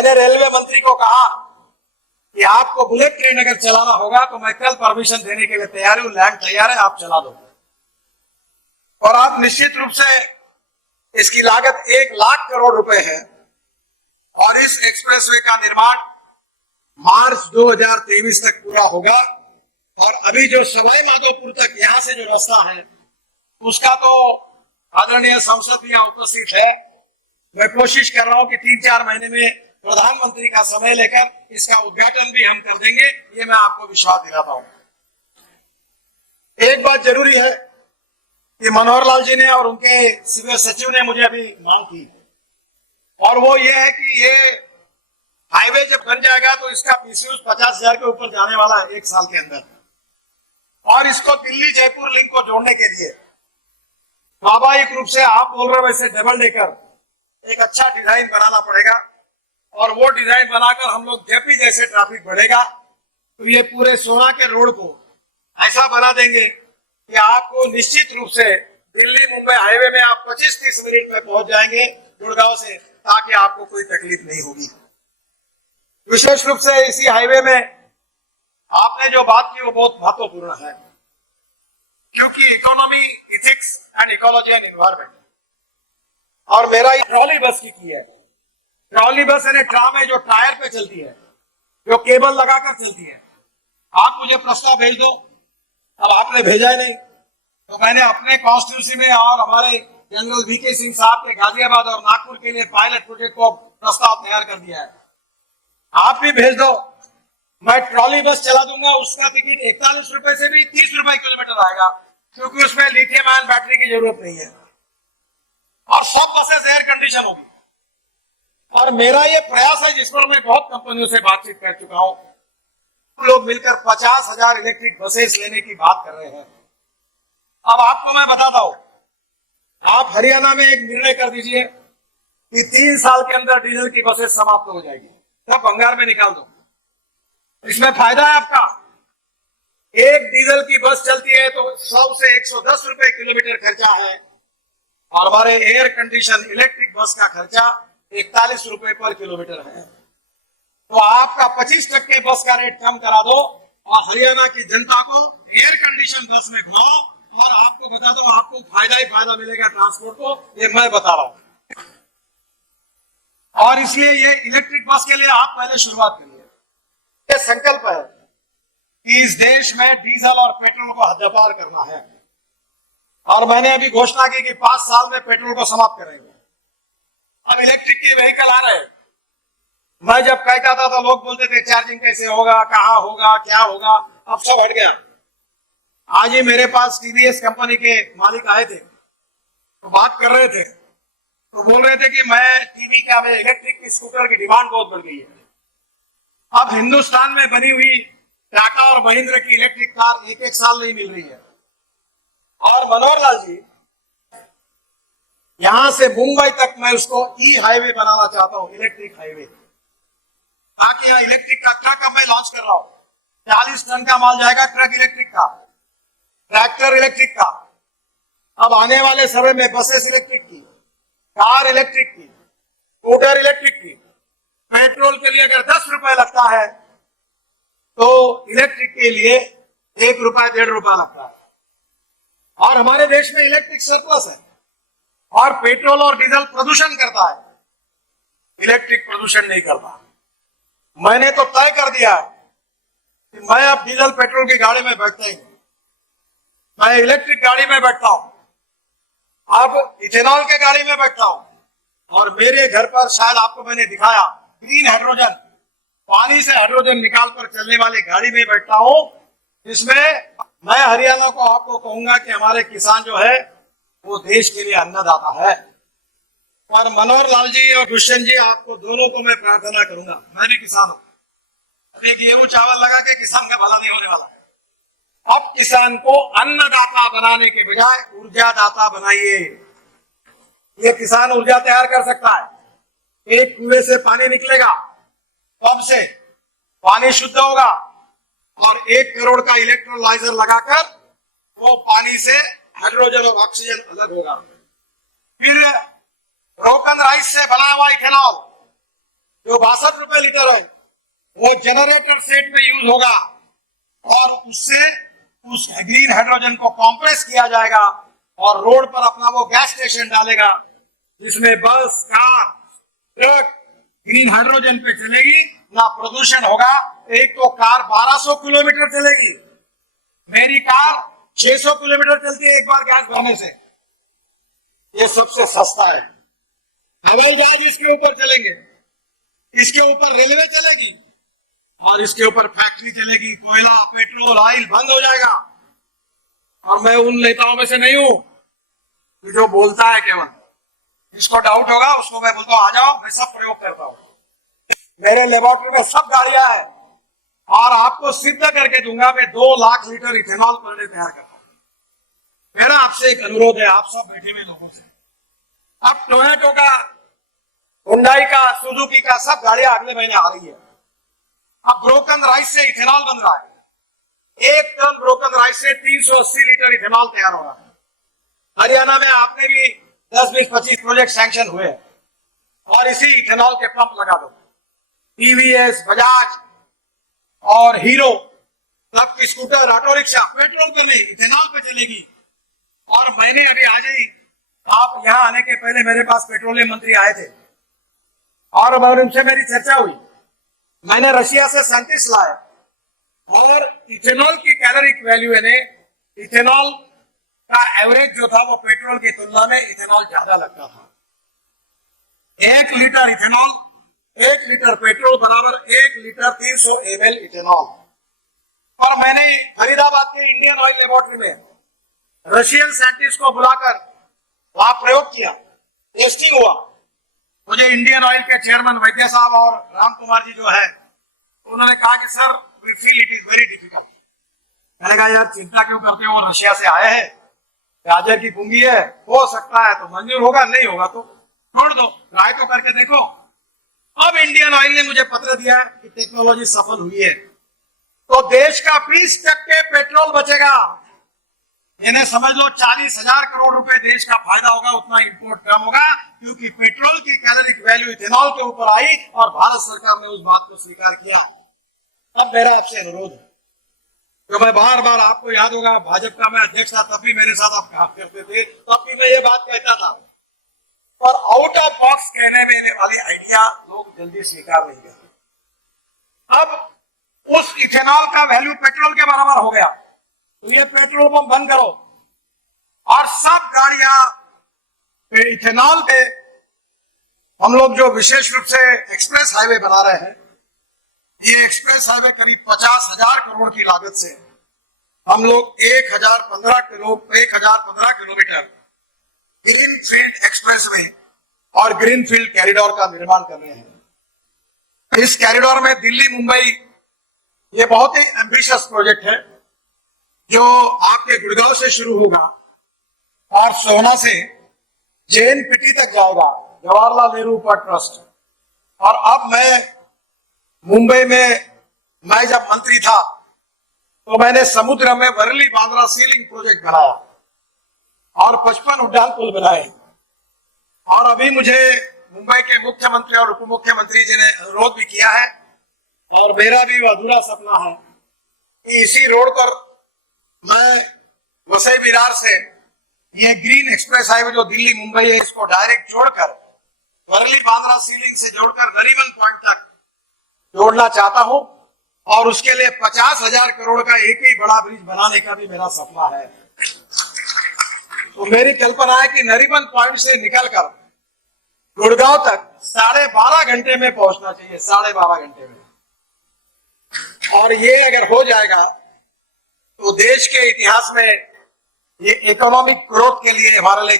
मैंने रेलवे मंत्री को कहा कि आपको बुलेट ट्रेन अगर चलाना होगा तो मैं कल परमिशन देने के लिए तैयार हूं, लैंड तैयार है, आप चला दो। और आप निश्चित रूप से इसकी लागत 1,00,000 करोड़ रुपए है और इस एक्सप्रेसवे का निर्माण मार्च 2023 तक पूरा होगा। और अभी जो सवाई माधोपुर तक यहां से जो रास्ता है उसका तो आदरणीय सांसद भी यहाँ उपस्थित है, मैं कोशिश कर रहा हूं कि 3-4 महीने में प्रधानमंत्री का समय लेकर इसका उद्घाटन भी हम कर देंगे, ये मैं आपको विश्वास दिलाता हूं। एक बात जरूरी है कि मनोहर लाल जी ने और उनके सिविल सचिव ने मुझे अभी मांग की, और वो ये है कि ये हाईवे जब बन जाएगा तो इसका पीसीयू 50,000 के ऊपर जाने वाला है 1 साल के अंदर। और इसको दिल्ली जयपुर लिंक को जोड़ने के लिए स्वाभाविक रूप से आप बोल रहे वैसे डबल डेकर एक अच्छा डिजाइन बनाना पड़ेगा, और वो डिजाइन बनाकर हम लोग जब भी जैसे ट्रैफिक बढ़ेगा तो ये पूरे सोना के रोड को ऐसा बना देंगे कि आपको निश्चित रूप से दिल्ली मुंबई हाईवे में आप 25-30 मिनट में पहुंच जाएंगे गुड़गांव से, ताकि आपको कोई तकलीफ नहीं होगी। विशेष रूप से इसी हाईवे में आपने जो बात की वो बहुत महत्वपूर्ण है, क्योंकि economy, ethics and ecology and environment. और मेरा ये ट्रॉली बस की है। ट्रॉली बस यानी ट्राम है जो टायर पे चलती है, जो केबल लगाकर चलती है। आप मुझे प्रस्ताव भेज दो, अब आपने भेजा ही नहीं तो मैंने अपने कॉन्स्टिट्यूंसी में और हमारे जनरल वीके सिंह साहब के गाजियाबाद और नागपुर के लिए पायलट प्रोजेक्ट को प्रस्ताव तैयार कर दिया है। आप भी भेज दो, मैं ट्रॉली बस चला दूंगा। उसका टिकट 41 रुपए से भी 30 रुपए किलोमीटर आएगा, क्योंकि उसमें लिथियम आयन बैटरी की जरूरत नहीं है, और सब बसेस एयर कंडीशन होगी। और मेरा ये प्रयास है, जिस पर मैं बहुत कंपनियों से बातचीत कर चुका हूं, लोग मिलकर 50,000 इलेक्ट्रिक बसेस लेने की बात कर रहे हैं। अब आपको मैं बताता हूं, आप हरियाणा में एक निर्णय कर दीजिए कि 3 साल के अंदर डीजल की बसेस समाप्त हो जाएगी, तो भंगार में निकाल दो। इसमें फायदा है आपका। एक डीजल की बस चलती है तो 100 से 110 रुपए किलोमीटर खर्चा है, और हमारे एयर कंडीशन इलेक्ट्रिक बस का खर्चा 41 रुपए पर किलोमीटर है। तो आपका 25% बस का रेट कम करा दो और हरियाणा की जनता को एयर कंडीशन बस में घुमाओ, और आपको बता दो आपको फायदा ही फायदा मिलेगा ट्रांसपोर्ट को, ये मैं बता रहा हूं। और इसलिए ये इलेक्ट्रिक बस के लिए आप पहले शुरुआत करिए। ये संकल्प है कि इस देश में डीजल और पेट्रोल को हद्दपार करना है, और मैंने अभी घोषणा की कि 5 साल में पेट्रोल को समाप्त करेंगे। अब इलेक्ट्रिक के व्हीकल आ रहे हैं। मैं जब कहता था तो लोग बोलते थे चार्जिंग कैसे होगा, कहाँ होगा, क्या होगा, अब सब हट गया। आज ही मेरे पास टीवीएस कंपनी के मालिक आए थे, तो बात कर रहे थे, तो बोल रहे थे कि मैं टीवी का में इलेक्ट्रिक की स्कूटर की डिमांड बहुत बढ़ गई है। अब हिंदुस्तान में बनी हुई टाटा और महिंद्रा की इलेक्ट्रिक कार 1-1 साल नहीं मिल रही है। और मनोहर लाल जी, यहां से मुंबई तक मैं उसको ई हाईवे बनाना चाहता हूं, इलेक्ट्रिक हाईवे, ताकि यहां इलेक्ट्रिक का ट्रक अब मैं लॉन्च कर रहा हूं। 40 टन का माल जाएगा ट्रक इलेक्ट्रिक का, ट्रैक्टर इलेक्ट्रिक का। अब आने वाले समय में बसेस इलेक्ट्रिक की, कार इलेक्ट्रिक की, स्कूटर इलेक्ट्रिक की। पेट्रोल के लिए अगर 10 रुपए लगता है तो इलेक्ट्रिक के लिए 1 रुपया 1.5 रुपया लगता है। और हमारे देश में इलेक्ट्रिक सरप्लस है, और पेट्रोल और डीजल प्रदूषण करता है, इलेक्ट्रिक प्रदूषण नहीं करता। मैंने तो तय कर दिया है कि मैं अब डीजल पेट्रोल की गाड़ी में बैठता ही नहीं, मैं इलेक्ट्रिक गाड़ी में बैठता हूं, अब इथेनॉल के गाड़ी में बैठता हूं। और मेरे घर पर शायद आपको मैंने दिखाया ग्रीन हाइड्रोजन, पानी से हाइड्रोजन निकालकर चलने वाली गाड़ी में बैठता हूं, जिसमें मैं हरियाणा को आपको कहूंगा कि हमारे किसान जो है वो देश के लिए अन्नदाता है। और मनोहर लाल जी और दुष्यंत जी, आपको दोनों को मैं प्रार्थना करूंगा, मैं भी किसान हूं। अभी गेहूं चावल लगा के किसान का भला नहीं होने वाला है। अब किसान को अन्नदाता बनाने के बजाय ऊर्जादाता बनाइए। ये किसान ऊर्जा तैयार कर सकता है। एक कुएं से पानी निकलेगा, पंप से पानी शुद्ध होगा, और 1 करोड़ का इलेक्ट्रोलाइजर लगाकर वो पानी से हाइड्रोजन और ऑक्सीजन अलग होगा। फिर ब्रोकन राइस से बना हुआ इथेनॉल जो 62 रुपए लीटर है वो जनरेटर सेट में यूज होगा और उससे उस ग्रीन हाइड्रोजन को कंप्रेस किया जाएगा और रोड पर अपना वो गैस स्टेशन डालेगा जिसमें बस, कार, ट्रक ग्रीन हाइड्रोजन पे चलेगी, ना प्रदूषण होगा। एक तो कार 1200 किलोमीटर चलेगी, मेरी कार 600 किलोमीटर चलती है एक बार गैस भरने से। ये सबसे सस्ता है। हवाई जहाज इसके ऊपर चलेंगे, इसके ऊपर रेलवे चलेगी और इसके ऊपर फैक्ट्री चलेगी। कोयला, पेट्रोल, ऑयल बंद हो जाएगा। और मैं उन नेताओं में से नहीं हूं कि जो बोलता है केवल, जिसको डाउट होगा उसको मैं बोलता हूं आ जाओ, मैं सब प्रयोग करता हूं। मेरे लेबोरेटरी में सब गाड़ियां हैं और आपको सिद्ध करके दूंगा। मैं 2 lakh litre ethanol per day तैयार करता हूं। मेरा आपसे एक अनुरोध है, आप सब बैठे हुए लोगों से, अब टोयोटो का, हुंडई का, सुजुकी का सब गाड़ियां अगले महीने आ रही है। अब ब्रोकन राइस से इथेनॉल बन रहा है। 1 टन ब्रोकन राइस से 380 लीटर इथेनॉल तैयार हो रहा है। हरियाणा में आपने भी 10, 20, 25 प्रोजेक्ट सैंक्शन हुए और इसी इथेनॉल के पंप लगा दो। टीवीएस, बजाज और हीरो सबकी स्कूटर, ऑटो रिक्शा पेट्रोल पर नहीं इथेनॉल पे चलेगी। और मैंने अभी आज ही, आप यहां आने के पहले मेरे पास पेट्रोलियम मंत्री आए थे और उनसे मेरी चर्चा हुई। मैंने रशिया से साइंटिस्ट लाए और इथेनॉल की कैलोरिक वैल्यू यानी इथेनॉल का एवरेज जो था वो पेट्रोल की तुलना में इथेनॉल ज्यादा लगता था। 1 लीटर इथेनॉल, 1 लीटर पेट्रोल बराबर 1 लीटर 300 ml इथेनॉल। और मैंने फरीदाबाद के इंडियन ऑयल लेबोरेटरी में रशियन साइंटिस्ट को बुलाकर वहां प्रयोग किया, टेस्टिंग हुआ। मुझे इंडियन ऑयल के चेयरमैन वैद्य साहब और राम कुमार जी जो है उन्होंने कहा कि sir we feel it is very difficult. मैंने कहा यार चिंता क्यों करते हो, वो रशिया से आए हैं, गाजर की पूंगी है, हो सकता है तो मंजूर होगा, नहीं होगा तो छोड़ दो, ट्राई तो करके देखो। अब इंडियन ऑयल ने मुझे पत्र दिया कि टेक्नोलॉजी सफल हुई है तो देश का 20% पेट्रोल बचेगा। इन्हें समझ लो 40,000 करोड़ रुपए देश का फायदा होगा, उतना इंपोर्ट कम होगा क्योंकि पेट्रोल की कैलोरिक वैल्यू इथेनॉल के ऊपर आई और भारत सरकार ने उस बात को स्वीकार किया। अब मेरा आपसे अनुरोध है, तो मैं बार बार, आपको याद होगा भाजपा में अध्यक्ष था तब भी मेरे साथ आप काम करते थे, तब भी मैं ये बात कहता था, पर आउट ऑफ बॉक्स कहने में वाले आइडिया लोग जल्दी स्वीकार नहीं करते। अब उस इथेनॉल का वैल्यू पेट्रोल के बराबर हो गया तो ये पेट्रोल पंप बंद करो और सब गाड़ियां इथेनॉल पे, हम लोग जो विशेष रूप से एक्सप्रेस हाईवे बना रहे हैं, ये एक्सप्रेस हाईवे करीब 50,000 करोड़ की लागत से हम लोग 1015 किलोमीटर ग्रीन फील्ड एक्सप्रेसवे और ग्रीन फील्ड कॉरिडोर का निर्माण कर रहे हैं। इस कॉरिडोर में दिल्ली मुंबई, ये बहुत ही एम्बिशियस प्रोजेक्ट है जो आपके गुड़गांव से शुरू होगा और सोहना से JNPT तक जाएगा, जवाहरलाल नेहरू पोर्ट ट्रस्ट। और अब मैं मुंबई में, मैं जब मंत्री था तो मैंने समुद्र में वर्ली बांद्रा सीलिंग प्रोजेक्ट बनाया और 55 उड्डान पुल बनाए। और अभी मुझे मुंबई के मुख्यमंत्री और उप मुख्यमंत्री जी ने अनुरोध भी किया है और मेरा भी अधूरा सपना है कि इसी रोड पर मैं वसई विरार से ये ग्रीन एक्सप्रेस हाईवे जो दिल्ली मुंबई है इसको डायरेक्ट जोड़कर वर्ली बांद्रा सीलिंग से जोड़कर नरीमन पॉइंट तक जोड़ना चाहता हूं और उसके लिए 50,000 करोड़ का एक ही बड़ा ब्रिज बनाने का भी मेरा सपना है। तो मेरी कल्पना है कि नरीमन पॉइंट से निकलकर गुड़गांव तक 12.5 घंटे में पहुंचना चाहिए, 12.5 घंटे में। और ये अगर हो जाएगा तो देश के इतिहास में ये इकोनॉमिक ग्रोथ के लिए हमारे लिए